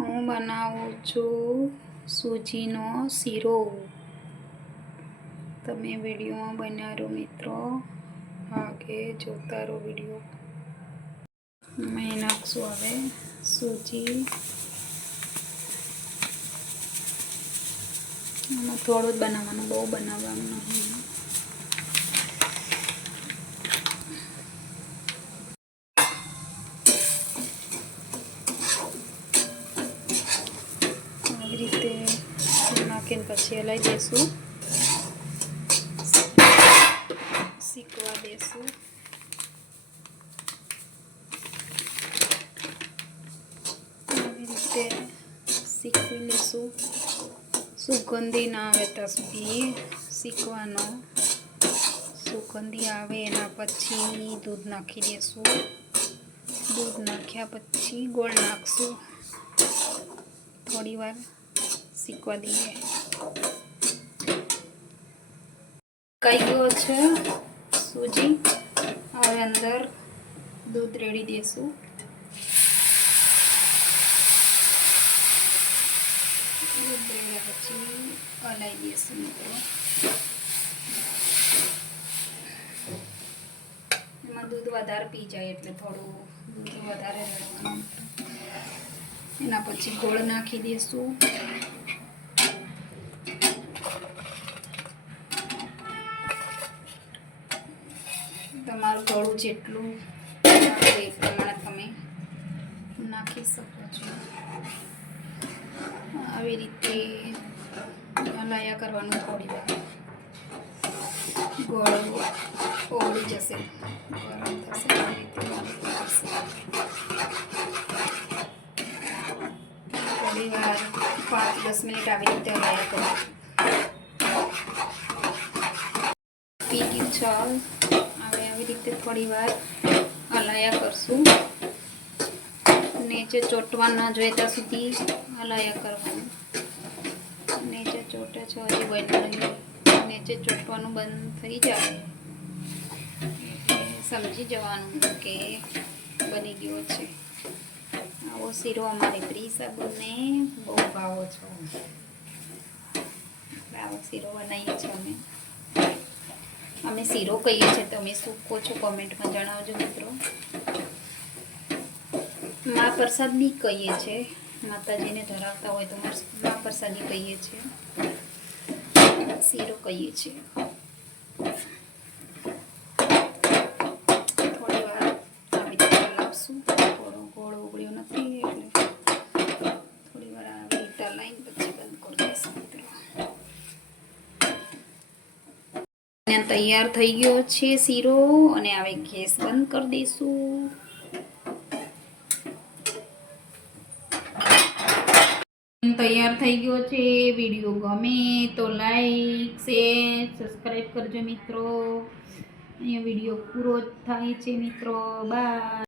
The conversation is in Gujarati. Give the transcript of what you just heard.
હું બનાવું છું સૂજીનો શીરો. તમે વિડીયોમાં બન્યા રહો મિત્રો, આગે જોતા રહો વિડીયો. મેં નાખશું હવે સૂજી. આમાં થોડું જ બનાવવાનું, બહુ બનાવવાનું નહીં. આવી રીતે નાખીને પછી હલાવી દઈશું, શીખવા દઈશું. આવી રીતે શીખવી લઈશું. સુગંધી ના આવે ત્યાં સુધી શીખવાનો. સુગંધી આવે એના પછી દૂધ નાખી દઈશું. દૂધ નાખ્યા પછી ગોળ નાખશું. થોડી વાર શીખવા દઈએ. કઈ ગયો છે સૂજી. હવે અંદર દૂધ રેડી દઈશું. દૂધ રેડ્યા પછી હલાવી દઈશું મિત્રો. એમાં દૂધ વધારે પી જાય એટલે થોડું દૂધ વધારે રેડવાનું. એના પછી ગોળ નાખી દઈશું. તમારું ગળું જેટલું એ પ્રમાણે તમે નાખી શકો છો. આવી રીતે હલાયા કરવાનું થોડી વાર. ગોળ ઓગળી જશે, ગરમ થશે. આવી રીતે થોડી વાર 5-10 મિનિટ આવી રીતે હલાયા કરો. પી ગયું ચાલ. હવે આવી રીતે થોડી વાર હલાયા કરશું. નીચે ચોટવા ન જોઈએ ત્યાં સુધી હલાયા કરવાનું. નીચે ચોટે છે હજી બન્યું નહીં. નીચે ચોટવાનું બંધ થઈ જાય એટલે સમજી જવાનું કે બની ગયો છે. આવો શીરો અમારી પ્રિય સાબુને બહુ ભાવો છો. આવો શીરો બનાવીએ છીએ અમે શીરો કહીએ છીએ. તમે શું કહો છો કોમેન્ટમાં જણાવજો મિત્રો. મા પ્રસાદ બી કહીએ છીએ. માતાજીને ધરાવતા હોય તો મા પ્રસાદી કહીએ છીએ. શીરો કહીએ છીએ. થોડી વાર આવી રીતે હલાવશું. થોડો ગોળ ઉગળ્યો નથી એટલે થોડી વાર આવી રીતે હલાવીને પછી બંધ કરી દઈશું મિત્રો. તૈયાર થઈ ગયો છે શીરો અને હવે ગેસ બંધ કરી દઈશું. તૈયાર થઈ ગયો છે. વિડીયો ગમે તો લાઈક, શેર, સબસ્ક્રાઈબ કરજો મિત્રો. અહીંયા વિડીયો પૂરો થાય છે મિત્રો. બાય.